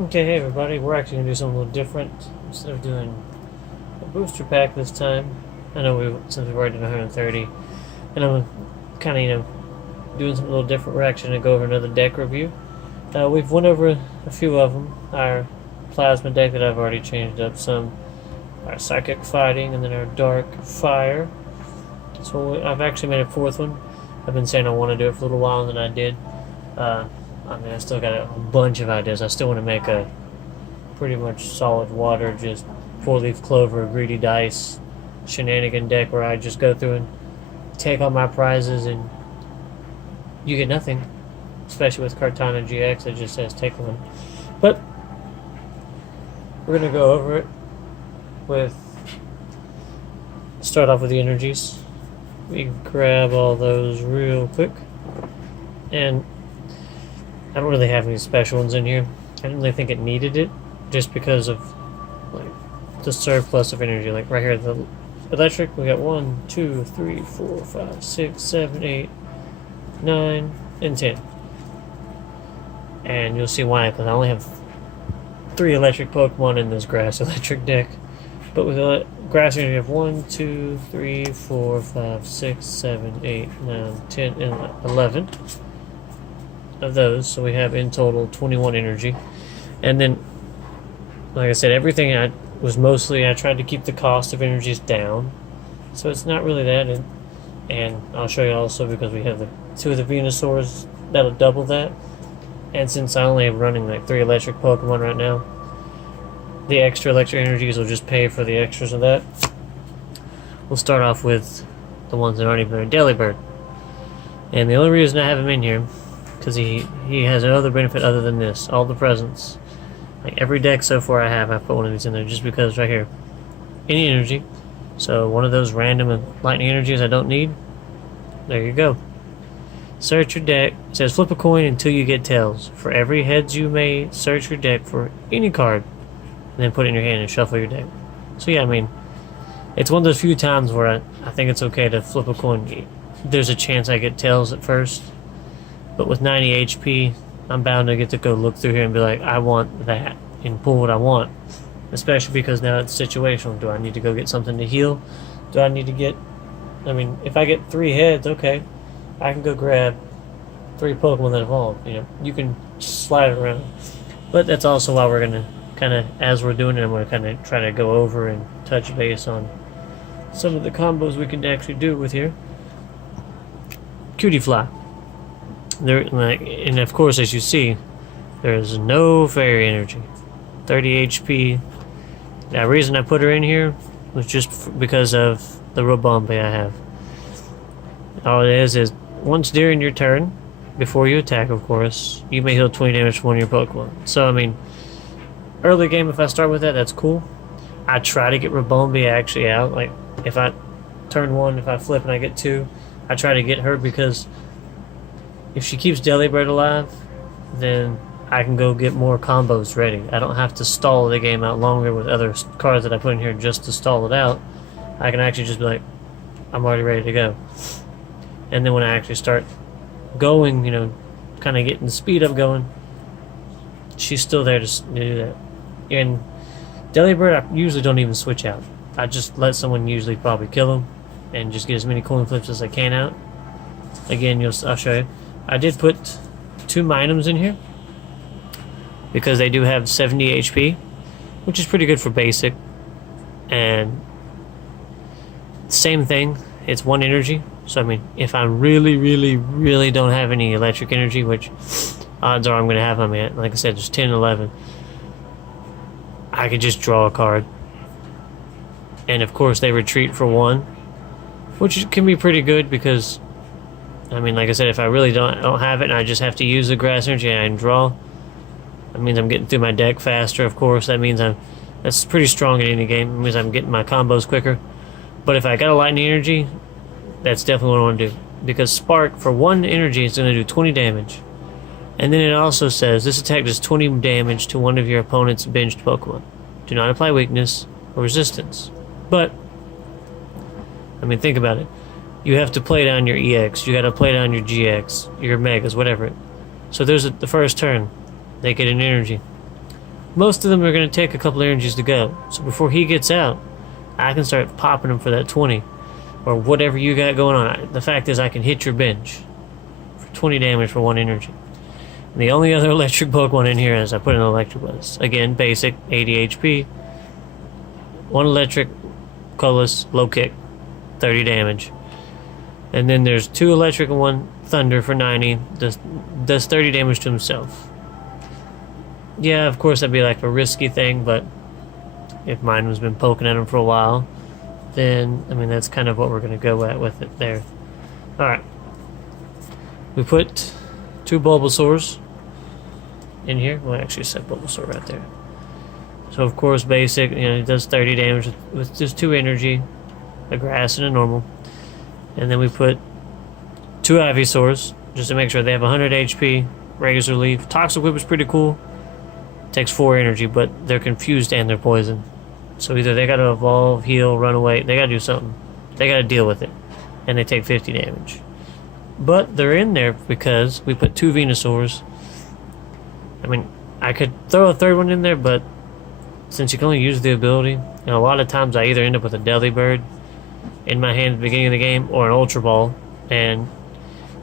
Okay, hey everybody, we're actually going to do something a little different. Instead of doing a booster pack this time, I know since we've already done 130, and I'm kind of, doing something a little different. We're actually going to go over another deck review. We've went over a few of them. Our Plasma deck that I've already changed up some, our Psychic Fighting, and then our Dark Fire. So I've actually made a fourth one. I've been saying I want to do it for a little while, and then I did. I still got a bunch of ideas. I still want to make a pretty much solid water, just four-leaf clover, greedy dice, shenanigan deck where I just go through and take all my prizes and you get nothing. Especially with Cartana GX, it just says take one. But we're gonna go over it with start off with the energies. We grab all those real quick, and I don't really have any special ones in here. I didn't really think it needed it, just because of like the surplus of energy. Like right here, the electric, we got 1, 2, 3, 4, 5, 6, 7, 8, 9, and 10. And you'll see why, because I only have 3 electric Pokemon in this grass electric deck. But with the grass energy, you have 1, 2, 3, 4, 5, 6, 7, 8, 9, 10, and 11 of those. So we have in total 21 energy. And then, like I said, everything I tried to keep the cost of energies down. So it's not really that. And I'll show you also, because we have the 2 of the Venusaurs that'll double that. And since I only am running like 3 electric Pokemon right now, the extra electric energies will just pay for the extras of that. We'll start off with the ones that aren't even a Delibird. And the only reason I have him in here, because he has another benefit other than this. All the presents. Like every deck so far I've put one of these in there just because right here. Any energy. So one of those random lightning energies I don't need. There you go. Search your deck. It says flip a coin until you get tails. For every heads you may search your deck for any card. And then put it in your hand and shuffle your deck. So yeah, I mean, it's one of those few times where I think it's okay to flip a coin. There's a chance I get tails at first. But with 90 HP, I'm bound to get to go look through here and be like, I want that. And pull what I want. Especially because now it's situational. Do I need to go get something to heal? Do I need to get... I mean, if I get 3 heads, okay. I can go grab 3 Pokemon that evolve. You can slide it around. But that's also why we're going to kind of, as we're doing it, I'm going to kind of try to go over and touch base on some of the combos we can actually do with here. Cutiefly. And of course, as you see, there is no fairy energy. 30 HP. The reason I put her in here was just because of the Ribombay I have. All it is once during your turn, before you attack, of course, you may heal 20 damage from one of your Pokemon. So, I mean, early game, if I start with that, that's cool. I try to get Ribombay actually out. Like, if I turn 1, if I flip and I get 2, I try to get her because if she keeps Delibird alive, then I can go get more combos ready. I don't have to stall the game out longer with other cards that I put in here just to stall it out. I can actually just be like, I'm already ready to go. And then when I actually start going, kind of getting the speed up going, she's still there to do that. And Delibird, I usually don't even switch out. I just let someone usually probably kill him and just get as many coin flips as I can out. Again, I'll show you. I did put 2 Minums in here because they do have 70 HP, which is pretty good for basic. And same thing, it's 1 energy. So I mean, if I really, really, really don't have any electric energy, which odds are I'm going to have, like I said, there's 10 and 11, I could just draw a card. And of course they retreat for 1, which can be pretty good because, I mean, like I said, if I really don't have it and I just have to use the grass energy and draw, that means I'm getting through my deck faster, of course. That means that's pretty strong in any game. It means I'm getting my combos quicker. But if I got a lightning energy, that's definitely what I want to do. Because Spark, for 1 energy, is going to do 20 damage. And then it also says, this attack does 20 damage to one of your opponent's benched Pokemon. Do not apply weakness or resistance. But, I mean, think about it. You have to play down your EX. You got to play down your GX, your Megas, whatever. So there's the first turn. They get an energy. most of them are going to take a couple energies to go. So before he gets out, I can start popping him for that 20 or whatever you got going on. The fact is, I can hit your bench for 20 damage for 1 energy. And the only other electric Pokemon in here is I put in Electabuzz. Again, basic, 80 HP. 1 electric, colorless, low kick, 30 damage. And then there's 2 electric and 1 thunder for 90. Does 30 damage to himself. Yeah, of course that'd be like a risky thing, but if mine has been poking at him for a while, then, I mean, that's kind of what we're going to go at with it there. Alright. We put 2 Bulbasaurs in here. Well, I actually said Bulbasaur right there. So, of course, basic, you know, it does 30 damage with just 2 energy, a grass and a normal. And then we put 2 Ivysaurs, just to make sure they have 100 HP, Razor Leaf. Toxic Whip is pretty cool. Takes 4 energy, but they're confused and they're poison. So either they gotta evolve, heal, run away, they gotta do something. They gotta deal with it. And they take 50 damage. But they're in there because we put 2 Venusaurs. I mean, I could throw a third one in there, but since you can only use the ability, and a lot of times I either end up with a Delibird in my hand at the beginning of the game or an Ultra Ball. And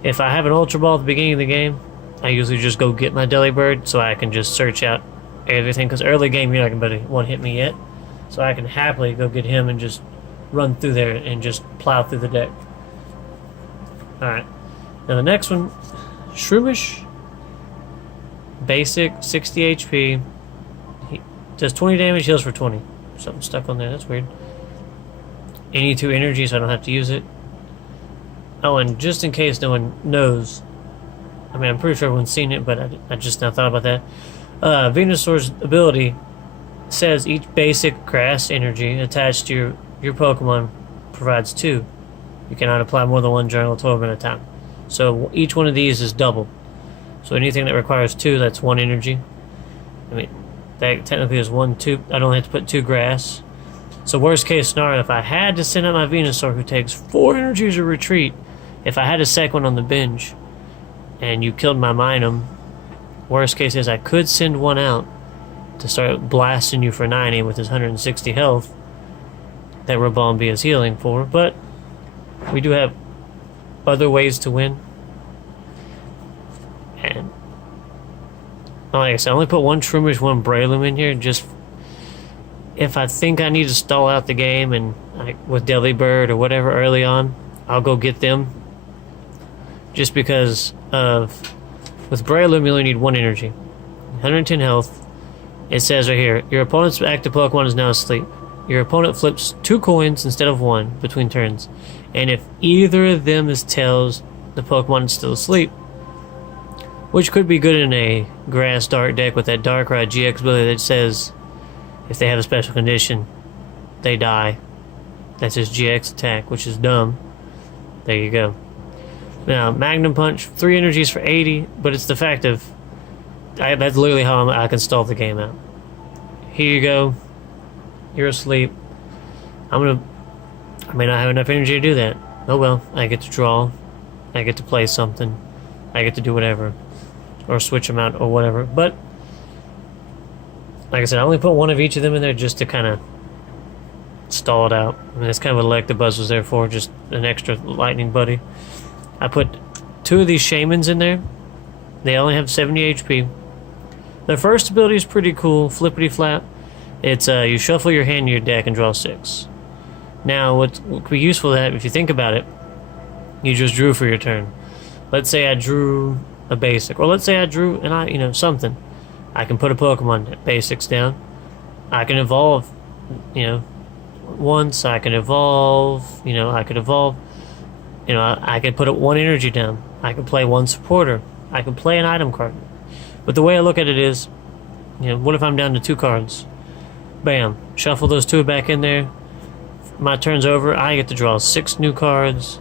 if I have an Ultra Ball at the beginning of the game, I usually just go get my Delibird so I can just search out everything, because early game you're not going to one hit me yet, so I can happily go get him and just run through there and just plow through the deck. Alright, now the next one, Shroomish, basic, 60 HP, he does 20 damage, heals for 20. Something stuck on there, that's weird. Any 2 energy, so I don't have to use it. Oh, and just in case no one knows, I mean, I'm pretty sure everyone's seen it, but I just now thought about that. Venusaur's ability says each basic grass energy attached to your Pokemon provides 2. You cannot apply more than 1 during a 12 minute time. So each one of these is double. So anything that requires 2, that's 1 energy. I mean, that technically is 1, 2. I don't have to put 2 grass. So worst case scenario, if I had to send out my Venusaur who takes 4 energies to retreat, if I had a second one on the bench, and you killed my Minun, worst case is I could send one out to start blasting you for 90 with his 160 health that Ribombee is healing for, but we do have other ways to win. And like I said, I only put 1 Shroomish, 1 Breloom in here, just if I think I need to stall out the game and with Delibird or whatever early on, I'll go get them. Just because of, with Breloom you only need 1 energy, 110 health. It says right here, your opponent's active Pokemon is now asleep. Your opponent flips 2 coins instead of 1 between turns, and if either of them is tails, the Pokemon is still asleep. Which could be good in a Grass Dark deck with that Darkrai GX ability that says if they have a special condition, they die. That's his GX attack, which is dumb. There you go. Now, Magnum Punch, 3 energies for 80, but it's the fact of, that's literally how I can stall the game out. Here you go. You're asleep. I may not have enough energy to do that. Oh well, I get to draw. I get to play something. I get to do whatever. Or switch them out or whatever. But, like I said, I only put 1 of each of them in there just to kind of stall it out. I mean, that's kind of what Electabuzz was there for, just an extra lightning buddy. I put 2 of these Shamans in there. They only have 70 HP. Their first ability is pretty cool, Flippity Flap. It's you shuffle your hand in your deck and draw 6. Now, what could be useful to that, if you think about it, you just drew for your turn. Let's say I drew a basic, or let's say I drew something. I can put a Pokemon basics down. I can evolve, once. I can evolve. I could evolve. I could put 1 energy down. I could play 1 supporter. I could play an item card. But the way I look at it is, what if I'm down to 2 cards? Bam. Shuffle those 2 back in there. My turn's over. I get to draw 6 new cards.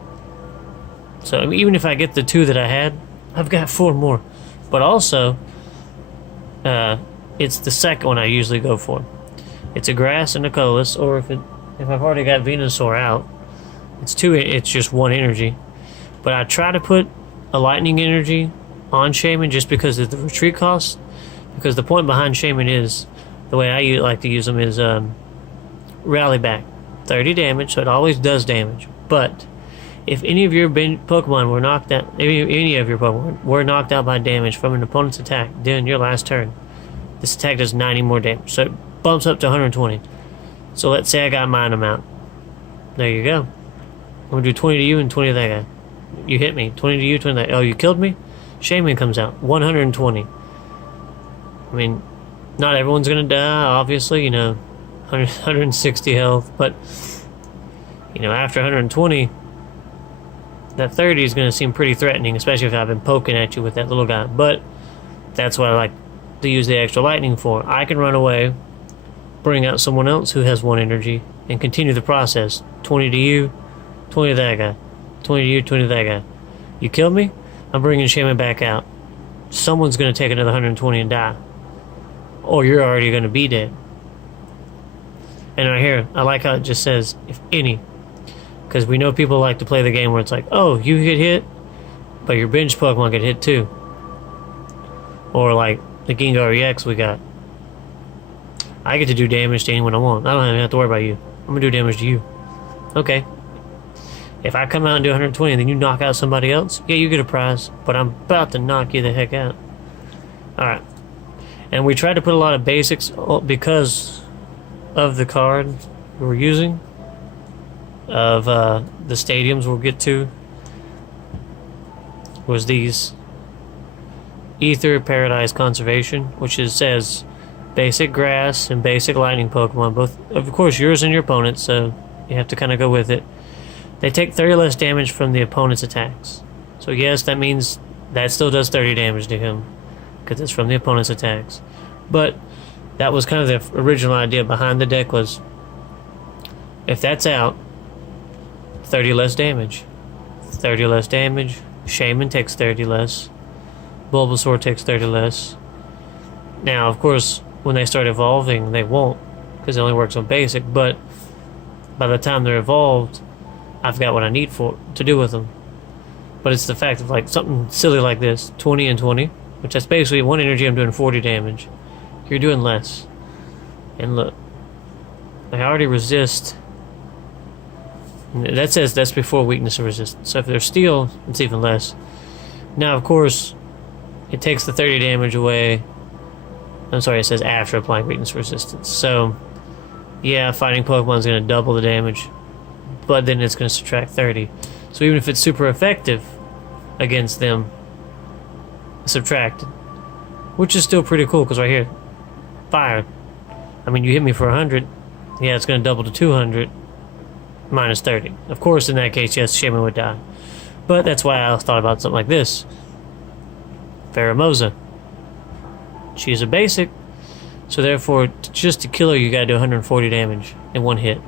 So even if I get the 2 that I had, I've got 4 more. But also, it's the second one I usually go for. It's a grass and a colorless, or if I've already got Venusaur out, it's just 1 energy. But I try to put a lightning energy on Shaman just because of the retreat cost. Because the point behind Shaman is the way I like to use them is rally back. 30 damage, so it always does damage. But if any of your Pokemon were knocked out, any of your Pokemon were knocked out by damage from an opponent's attack during your last turn, this attack does 90 more damage. So it bumps up to 120. So let's say I got mine amount. There you go. I'm going to do 20 to you and 20 to that guy. You hit me. 20 to you, 20 to that. Oh, you killed me? Shaymin comes out. 120. I mean, not everyone's going to die, obviously, you know, 160 health. But, you know, after 120, that 30 is going to seem pretty threatening, especially if I've been poking at you with that little guy. But that's what I like to use the extra lightning for. I can run away, bring out someone else who has 1 energy, and continue the process. 20 to you, 20 to that guy. 20 to you, 20 to that guy. You kill me, I'm bringing Shaymin back out. Someone's going to take another 120 and die. Or you're already going to be dead. And right here, I like how it just says, if any. Because we know people like to play the game where it's like, oh, you get hit, but your bench Pokemon get hit too. Or like the Gengar EX we got. I get to do damage to anyone I want. I don't even have to worry about you. I'm going to do damage to you. Okay. If I come out and do 120 and then you knock out somebody else, yeah, you get a prize. But I'm about to knock you the heck out. Alright. And we tried to put a lot of basics because of the card we're using. Of the stadiums we'll get to. Was these Ether Paradise Conservation, which says basic grass and basic lightning Pokemon. Both, of course, yours and your opponent's, so you have to kind of go with it. They take 30 less damage from the opponent's attacks. So yes, that means that still does 30 damage to him, because it's from the opponent's attacks. But that was kind of the original idea behind the deck was, if that's out, 30 less damage. 30 less damage. Shaymin takes 30 less. Bulbasaur takes 30 less. Now, of course, when they start evolving, they won't, because it only works on basic, but by the time they're evolved, I've got what I need to do with them. But it's the fact of like something silly like this, 20 and 20, which that's basically 1 energy, I'm doing 40 damage. You're doing less. And look, I already resist. That says that's before weakness or resistance. So if they're steel, it's even less. Now, of course, it takes the 30 damage away. I'm sorry, it says after applying weakness resistance. So, yeah, fighting Pokemon is going to double the damage, but then it's going to subtract 30. So even if it's super effective against them, subtracted. Which is still pretty cool, because right here, fire. I mean, you hit me for 100, yeah, it's going to double to 200, minus 30. Of course, in that case, yes, Shaymin would die. But that's why I thought about something like this. Pheromosa. She's a basic, so therefore, just to kill her, you gotta do 140 damage in 1 hit.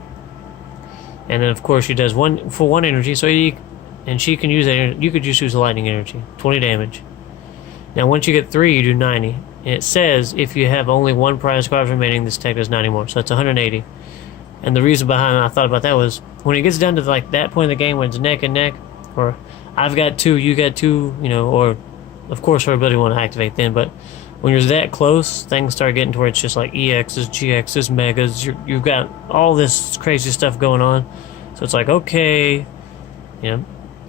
And then, of course, she does 1 for 1 energy, so and she can use that. You could just use the lightning energy, 20 damage. Now, once you get 3, you do 90. And it says if you have only 1 prize card remaining, this tech does 90 more, so that's 180. And the reason behind I thought about that was when it gets down to like that point in the game when it's neck and neck, or I've got 2, you got 2, you know, or of course her ability won't activate then, but when you're that close, things start getting to where it's just like EXs, GXs, Megas. You've got all this crazy stuff going on. So it's like, okay, you know,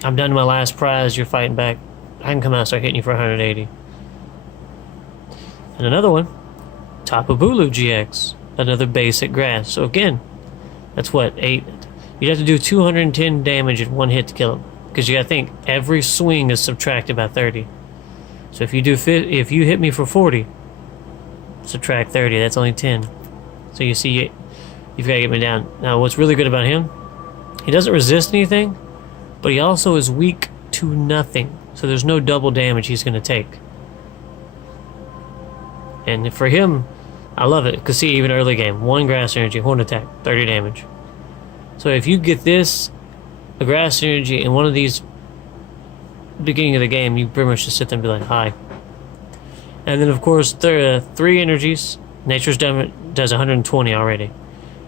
I'm done to my last prize, you're fighting back. I can come out and start hitting you for 180. And another one, Tapu Bulu GX, another basic grass. So again, that's what, 8. You'd have to do 210 damage in 1 hit to kill him. Because you gotta think, every swing is subtracted by 30. So if you hit me for 40, subtract 30, that's only 10. So you see, you've got to get me down. Now, what's really good about him, he doesn't resist anything, but he also is weak to nothing. So there's no double damage he's going to take. And for him, I love it, because see, even early game, 1 grass energy, horn attack, 30 damage. So if you get this, a grass energy, in one of these beginning of the game, you pretty much just sit there and be like, hi. And then, of course, there are 3 energies. Nature's does 120 already.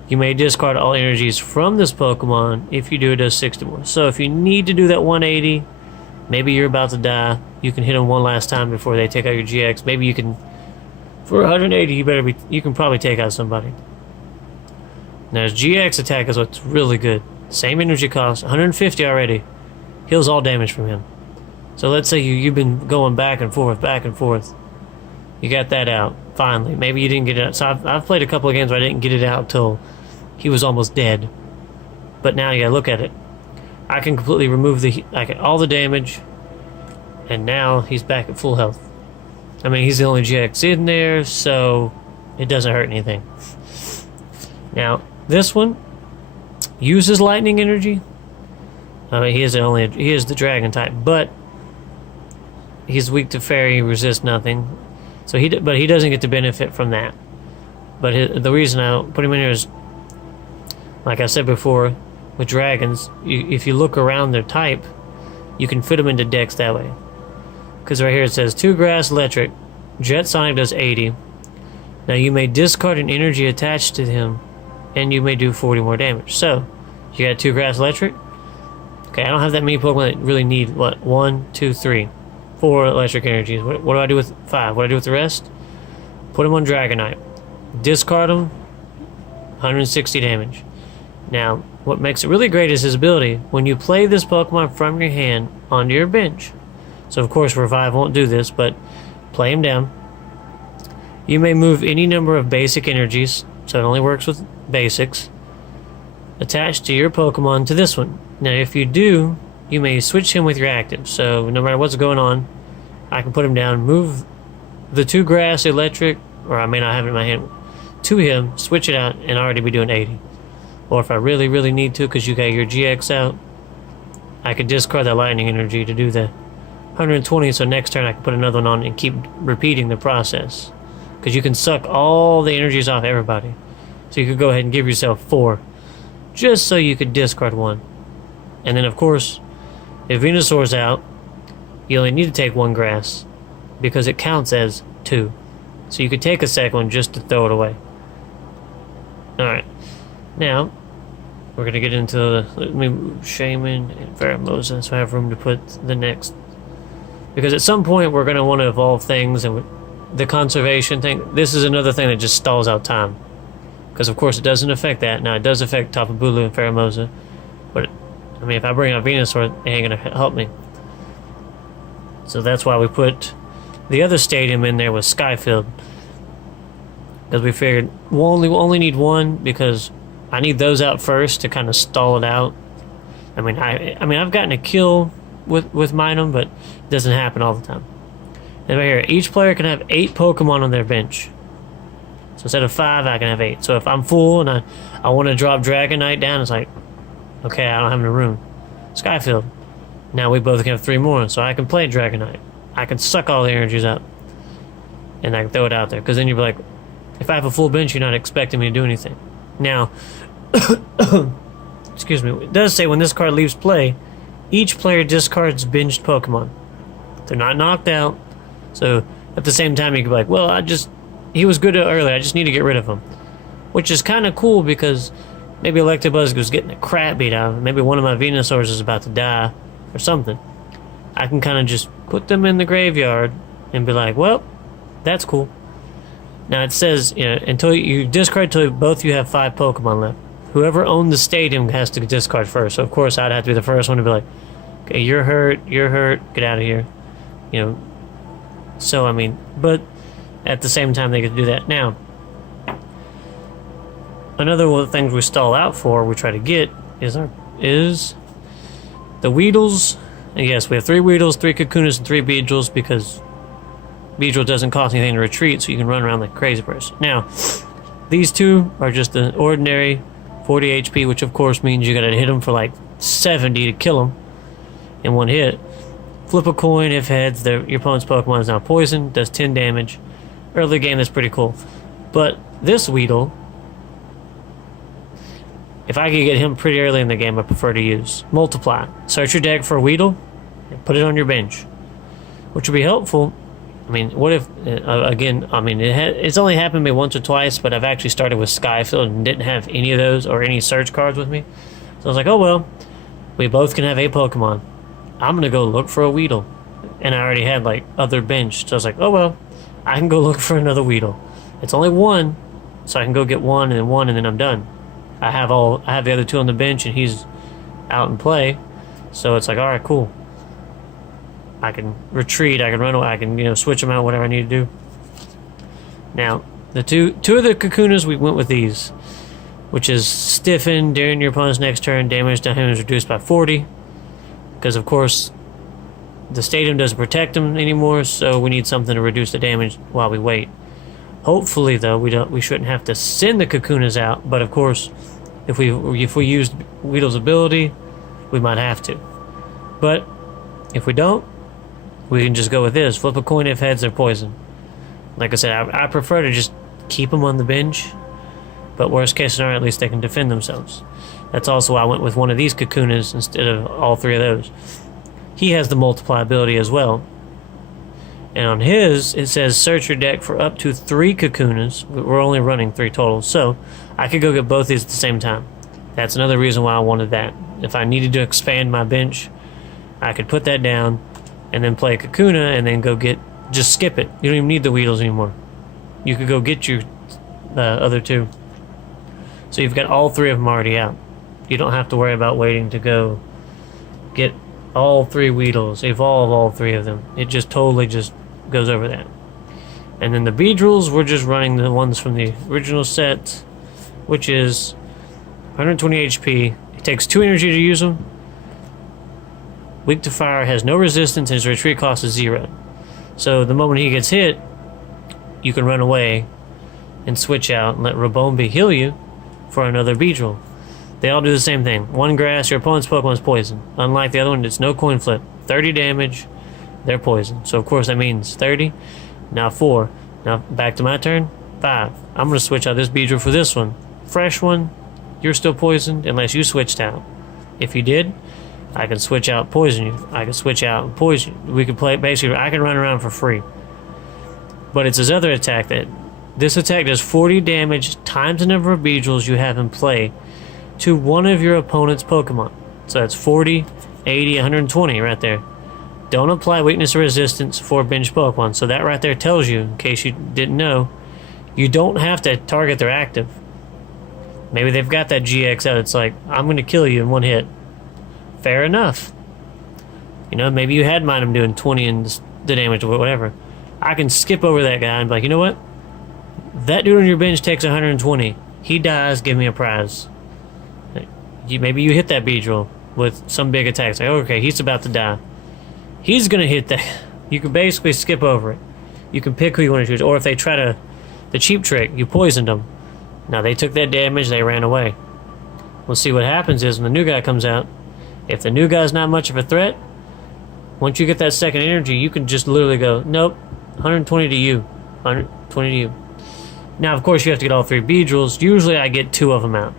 You may discard all energies from this Pokemon. If you do, it does 60 more. So if you need to do that 180, maybe you're about to die, you can hit them 1 last time before they take out your GX. Maybe you can For 180, you can probably take out somebody. Now his GX attack is what's really good. Same energy cost, 150 already. Heals all damage from him. So let's say you've been going back and forth, back and forth. You got that out, finally. Maybe you didn't get it out. So I've played a couple of games where I didn't get it out till he was almost dead. But now you gotta look at it. I can completely remove all the damage, and now he's back at full health. I mean, he's the only GX in there, so it doesn't hurt anything. Now, this one uses lightning energy. I mean, he is the dragon type, but he's weak to fairy, resist nothing. So he doesn't get to benefit from that. But the reason I put him in here is, like I said before, with dragons, if you look around their type, you can fit them into decks that way. Because right here it says 2 grass electric, Jet Sonic does 80. Now you may discard an energy attached to him, and you may do 40 more damage. So you got 2 grass electric. Okay, I don't have that many Pokemon that really need, 1, 2, 3, 4 electric energies. What do I do with 5? What do I do with the rest? Put them on Dragonite. Discard them, 160 damage. Now, what makes it really great is his ability. When you play this Pokemon from your hand onto your bench, so of course Revive won't do this, but play him down. You may move any number of basic energies, so it only works with basics, attached to your Pokemon to this one. Now, if you do, you may switch him with your active. So no matter what's going on, I can put him down, move the 2 grass electric, or I may not have it in my hand, to him, switch it out, and already be doing 80. Or if I really, really need to, because you got your GX out, I could discard that lightning energy to do the 120, so next turn I can put another one on and keep repeating the process. Because you can suck all the energies off everybody. So you could go ahead and give yourself 4, just so you could discard 1. And then of course, if Venusaur's out, you only need to take 1 grass, because it counts as 2. So you could take a second one just to throw it away. Alright, now we're going to get into let me move Shaman and Pheromosa so I have room to put the next. Because at some point we're going to want to evolve things, and the conservation thing, this is another thing that just stalls out time. Because of course it doesn't affect that. Now it does affect Tapu Bulu and Pheromosa, but I mean, if I bring out Venusaur, it ain't going to help me. So that's why we put the other stadium in there with Skyfield. Because we figured we'll only need 1, because I need those out first to kind of stall it out. I mean, I've gotten a kill with Minun, but it doesn't happen all the time. And right here, each player can have 8 Pokemon on their bench. So instead of 5, I can have 8. So if I'm full and I want to drop Dragonite down, it's like, okay, I don't have any room. Skyfield. Now we both can have 3 more, so I can play Dragonite. I can suck all the energies up, and I can throw it out there. Because then you'll be like, if I have a full bench, you're not expecting me to do anything. Now, excuse me, it does say when this card leaves play, each player discards benched Pokemon. They're not knocked out, so at the same time you can be like, well, he was good earlier, I just need to get rid of him. Which is kind of cool, because maybe Electabuzz was getting the crap beat out of him. Maybe one of my Venusaurs is about to die or something. I can kind of just put them in the graveyard and be like, well, that's cool. Now it says, until you discard till both you have 5 Pokemon left. Whoever owned the stadium has to discard first. So of course I'd have to be the first one to be like, okay, you're hurt, get out of here. So I mean, but at the same time they get to do that. Now, another one of the things we stall out for, we try to get, is the Weedles. And yes, we have 3 Weedles, 3 Kakunas, and 3 Beedrills, because Beedrill doesn't cost anything to retreat, so you can run around like a crazy person. Now, these 2 are just the ordinary 40 HP, which of course means you gotta hit them for like 70 to kill them in 1 hit. Flip a coin, if heads, your opponent's Pokemon is now poisoned, does 10 damage. Early game, that's pretty cool. But this Weedle, if I could get him pretty early in the game, I prefer to use Multiply. Search your deck for a Weedle, and put it on your bench. Which would be helpful. I mean, what if, again, I mean, it's only happened to me once or twice, but I've actually started with Skyfield and didn't have any of those or any search cards with me. So I was like, oh well, we both can have a Pokemon. I'm going to go look for a Weedle. And I already had, like, other bench. So I was like, oh well, I can go look for another Weedle. It's only one, so I can go get one, and then I'm done. I have the other two on the bench, and he's out in play. So it's like, all right, cool. I can retreat, I can run away, I can, switch them out, whatever I need to do. Now, the two of the Kakunas, we went with these, which is stiffen during your opponent's next turn, damage to him is reduced by 40. Because, of course, the stadium doesn't protect him anymore, so we need something to reduce the damage while we wait. Hopefully, though, we shouldn't have to send the Kakunas out, but of course, if we used Weedle's ability, we might have to. But if we don't, we can just go with this. Flip a coin. If heads, they're poison. Like I said, I prefer to just keep them on the bench, but worst case scenario, at least they can defend themselves. That's also why I went with one of these Kakunas instead of all three of those. He has the multiply ability as well. And on his, it says search your deck for up to 3 Kakunas. We're only running 3 total, so I could go get both these at the same time. That's another reason why I wanted that. If I needed to expand my bench, I could put that down and then play a Kakuna and then go get... Just skip it. You don't even need the Weedles anymore. You could go get your other 2. So you've got all 3 of them already out. You don't have to worry about waiting to go get all 3 Weedles, evolve all 3 of them. It just totally just goes over that. And then the Beedrills, we're just running the ones from the original set, which is 120 HP. It takes 2 energy to use them. Weak to fire, has no resistance, and his retreat cost is 0. So the moment he gets hit, you can run away and switch out and let Rabombi heal you for another Beedrill. They all do the same thing. 1 grass, your opponent's Pokemon's poison. Unlike the other one, it's no coin flip. 30 damage, they're poison. So of course that means 30, now 4. Now back to my turn, 5. I'm going to switch out this Beedrill for this one. Fresh one, you're still poisoned unless you switched out. If you did, I can switch out, poison you. I can switch out and poison you. We could play, basically, I can run around for free. But it's his other attack that, this attack does 40 damage times the number of Beedrills you have in play to one of your opponent's Pokemon. So that's 40, 80, 120 right there. Don't apply weakness or resistance for bench Pokemon. So that right there tells you, in case you didn't know, you don't have to target their active. Maybe they've got that GX out. It's like, I'm going to kill you in 1 hit. Fair enough. Maybe you had mind him doing 20 and the damage or whatever. I can skip over that guy and be like, you know what? That dude on your bench takes 120. He dies, give me a prize. Maybe you hit that Beedrill with some big attack. It's like, okay, he's about to die. He's going to hit that. You can basically skip over it. You can pick who you want to choose. Or if they try the cheap trick, you poisoned them. Now they took that damage, they ran away. We'll see what happens is when the new guy comes out, if the new guy's not much of a threat, once you get that second energy, you can just literally go, nope, 120 to you, 120 to you. Now, of course, you have to get all 3 Beedrills. Usually I get 2 of them out,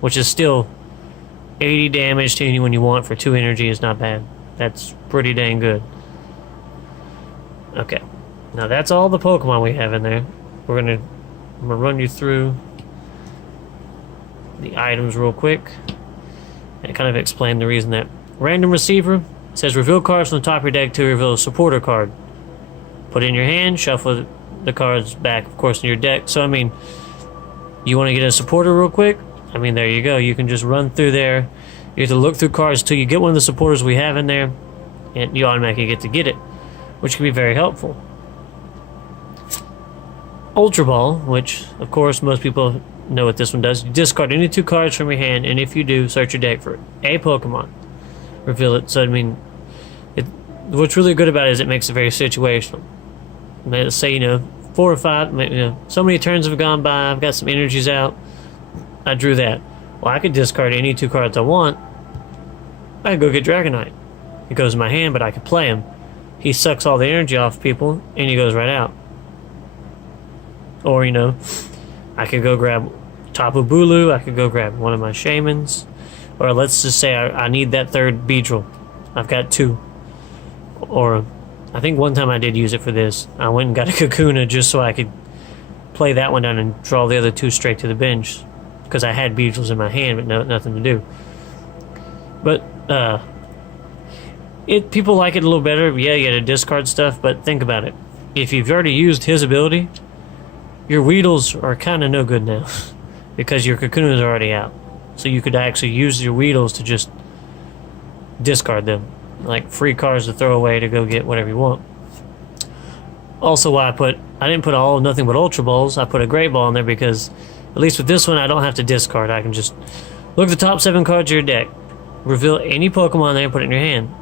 which is still 80 damage to anyone you want for 2 energy is not bad. That's pretty dang good. Okay, now that's all the Pokemon we have in there. I'm gonna run you through the items real quick and kind of explain the reason that random receiver says reveal cards from the top of your deck to reveal a supporter card. Put it in your hand, shuffle the cards back, of course, in your deck. So, you want to get a supporter real quick? There you go. You can just run through there. You have to look through cards till you get one of the supporters we have in there, and you automatically get it, which can be very helpful. Ultra Ball, which, of course, most people know what this one does. You discard any 2 cards from your hand, and if you do, search your deck for a Pokemon. Reveal it. So, what's really good about it is it makes it very situational. Let's say, 4 or 5, so many turns have gone by, I've got some energies out, I drew that. Well, I could discard any 2 cards I want. I could go get Dragonite. It goes in my hand, but I could play him. He sucks all the energy off people, and he goes right out. Or, I could go grab Tapu Bulu, I could go grab one of my Shamans, or let's just say I need that 3rd Beedrill. I've got 2. Or, I think one time I did use it for this. I went and got a Kakuna just so I could play that one down and draw the other 2 straight to the bench. Because I had Beedrills in my hand, but nothing to do. But, people like it a little better. Yeah, you had to discard stuff, but think about it. if you've already used his ability, your Weedles are kind of no good now because your Kakuna is already out. So you could actually use your Weedles to just discard them, like free cards to throw away to go get whatever you want. Also, why I didn't put all nothing but Ultra Balls. I put a Great Ball in there because at least with this one, I don't have to discard. I can just look at the top 7 cards of your deck, reveal any Pokemon there, and put it in your hand.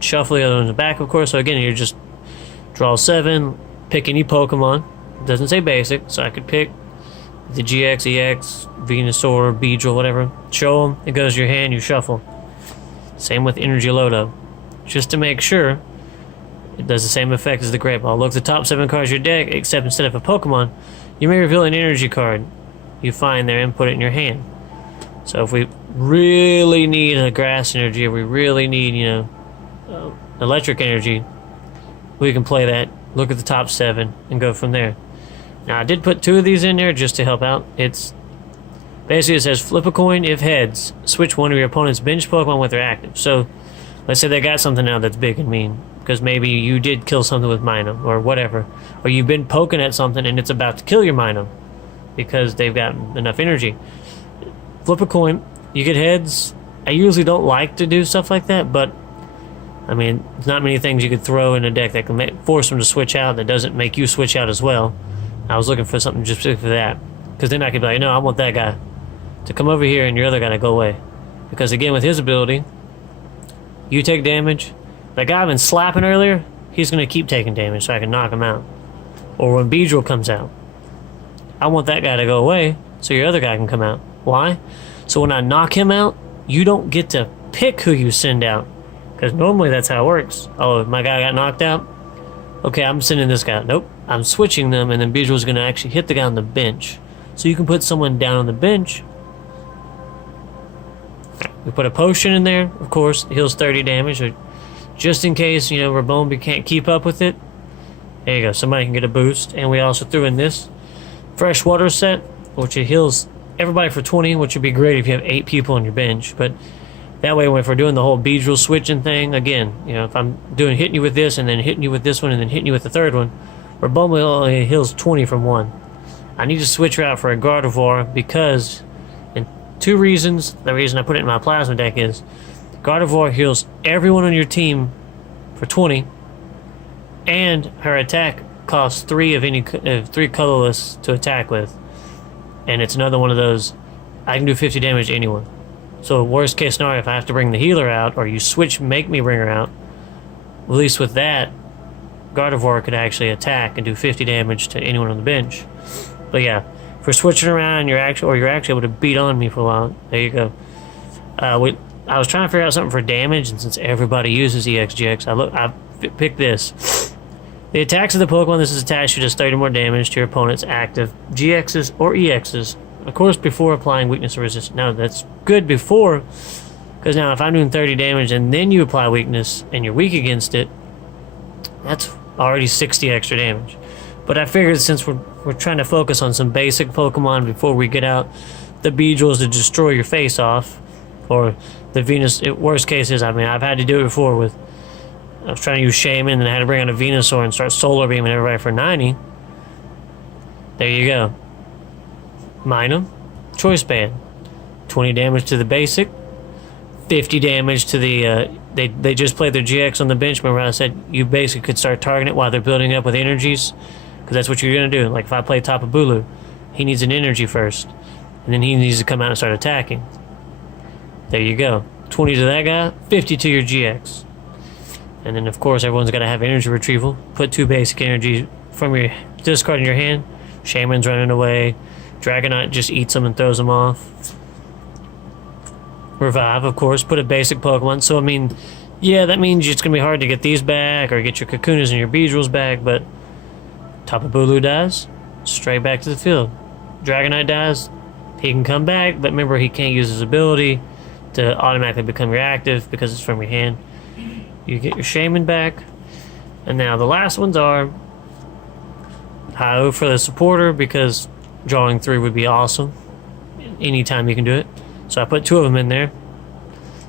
Shuffle the other ones back, of course. So again, you just draw 7, pick any Pokemon. It doesn't say basic, so I could pick the GX, EX, Venusaur, Beedrill, whatever. Show them, it goes to your hand, you shuffle. Same with Energy Lodo. Just to make sure, it does the same effect as the Great Ball. Look at the top 7 cards of your deck, except instead of a Pokemon, you may reveal an energy card you find there and put it in your hand. So if we really need a grass energy, or we really need, electric energy, we can play that, look at the top 7, and go from there. Now, I did put 2 of these in there just to help out. It's basically, it says flip a coin if heads, switch one of your opponent's bench Pokemon with their active. So let's say they got something now that's big and mean, because maybe you did kill something with Minun or whatever, or you've been poking at something and it's about to kill your Minun because they've got enough energy. Flip a coin, you get heads. I usually don't like to do stuff like that, but I mean, there's not many things you could throw in a deck that can force them to switch out that doesn't make you switch out as well. I was looking for something just specific for that, because then I could be like, no, I want that guy to come over here and your other guy to go away. Because again, with his ability, you take damage. That guy I've been slapping earlier, he's going to keep taking damage so I can knock him out. Or when Beedrill comes out, I want that guy to go away so your other guy can come out. Why? So when I knock him out, you don't get to pick who you send out. Because normally that's how it works. Oh, my guy got knocked out? Okay, I'm sending this guy. Nope, I'm switching them, and then Beedrill's going to actually hit the guy on the bench. So you can put someone down on the bench. We put a potion in there, of course, heals 30 damage, or just in case, Rabombi can't keep up with it. There you go, somebody can get a boost. And we also threw in this fresh water set, which it heals everybody for 20, which would be great if you have 8 people on your bench. But that way, if we're doing the whole Beedrill switching thing, again, if I'm hitting you with this, and then hitting you with this one, and then hitting you with the third one, Rabombi only heals 20 from one. I need to switch her out for a Gardevoir because, and 2 reasons. The reason I put it in my Plasma deck is Gardevoir heals everyone on your team for 20, and her attack costs 3 of 3 colorless to attack with. And it's another one of those, I can do 50 damage to anyone. So worst case scenario, if I have to bring the healer out, or you switch, make me bring her out, at least with that, Gardevoir could actually attack and do 50 damage to anyone on the bench. But yeah, if we're switching around, you're actually able to beat on me for a while. There you go. I was trying to figure out something for damage, and since everybody uses EXGX, I picked this. The attacks of the Pokemon this is attached to does 30 more damage to your opponent's active GXs or EXs. Of course, before applying weakness or resistance. Now, that's good before, because now if I'm doing 30 damage and then you apply weakness and you're weak against it, that's already 60 extra damage. But I figured since we're trying to focus on some basic Pokemon before we get out the Beedrills to destroy your face off, or the Venus, worst case is, I've had to do it before with, I was trying to use Shaman and I had to bring out a Venusaur and start Solar Beaming everybody for 90. There you go. Minun, Choice Band. 20 damage to the basic, 50 damage to the, they just played their GX on the bench. Remember I said you basically could start targeting it while they're building up with energies? Because that's what you're going to do. Like if I play Tapu Bulu, he needs an energy first, and then he needs to come out and start attacking. There you go. 20 to that guy, 50 to your GX. And then of course everyone's got to have energy retrieval. Put 2 basic energy from your discard in your hand. Shaman's running away. Dragonite just eats them and throws them off. Revive, of course, put a basic Pokemon. So, yeah, that means it's going to be hard to get these back or get your Kakunas and your Beedrills back, but Tapu Bulu dies, straight back to the field. Dragonite dies, he can come back, but remember he can't use his ability to automatically become reactive because it's from your hand. You get your Shaman back, and now the last ones are Ho for the supporter, because drawing 3 would be awesome anytime you can do it. So I put 2 of them in there,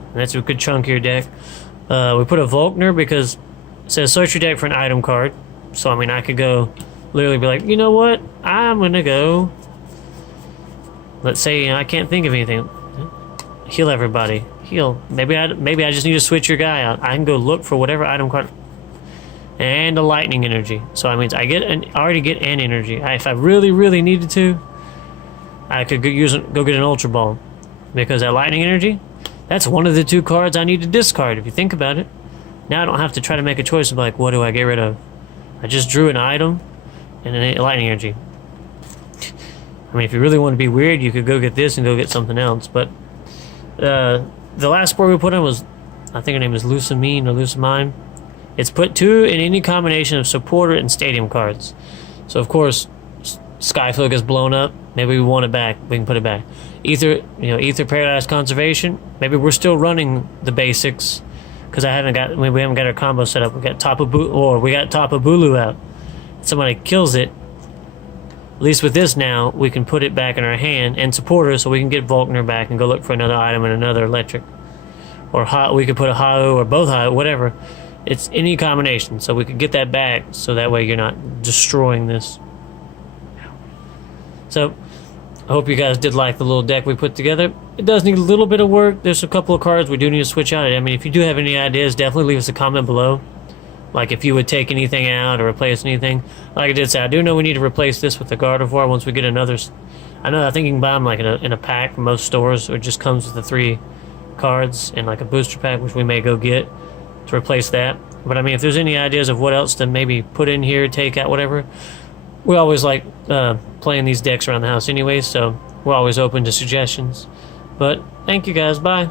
and that's a good chunk of your deck. We put a Volkner because it says search your deck for an item card. So I mean, I could go literally be like, you know what? I'm gonna go. Let's say I can't think of anything. Heal everybody. Heal. Maybe I just need to switch your guy out. I can go look for whatever item card. And a lightning energy. So that means I already get an energy. If I really needed to, I could go get an ultra ball, because that lightning energy, that's one of the 2 cards I need to discard. If you think about it, now I don't have to try to make a choice of like, what do I get rid of? I just drew an item and a lightning energy. I mean, if you really want to be weird, you could go get this and go get something else. But the last sport we put in was, I think her name is Lucamine or Lucamine. It's put 2 in any combination of supporter and stadium cards. So of course, Skyflow gets blown up. Maybe we want it back. We can put it back. Ether Paradise Conservation. Maybe we're still running the basics because we haven't got our combo set up. We got Tapu Bulu out. Somebody kills it. At least with this now, we can put it back in our hand and supporter, so we can get Volkner back and go look for another item and another electric. Or we could put a Ho or both Ho, whatever. It's any combination, so we could get that back, so that way you're not destroying this. So, I hope you guys did like the little deck we put together. It does need a little bit of work. There's a couple of cards we do need to switch out. I mean, if you do have any ideas, definitely leave us a comment below. Like if you would take anything out or replace anything. Like I did say, I do know we need to replace this with the Gardevoir once we get another. I think you can buy them like in a pack from most stores, or it just comes with the 3 cards and like a booster pack, which we may go get to replace that. But I mean, if there's any ideas of what else to maybe put in here, take out, whatever, we always like playing these decks around the house anyway, so we're always open to suggestions. But thank you guys, bye.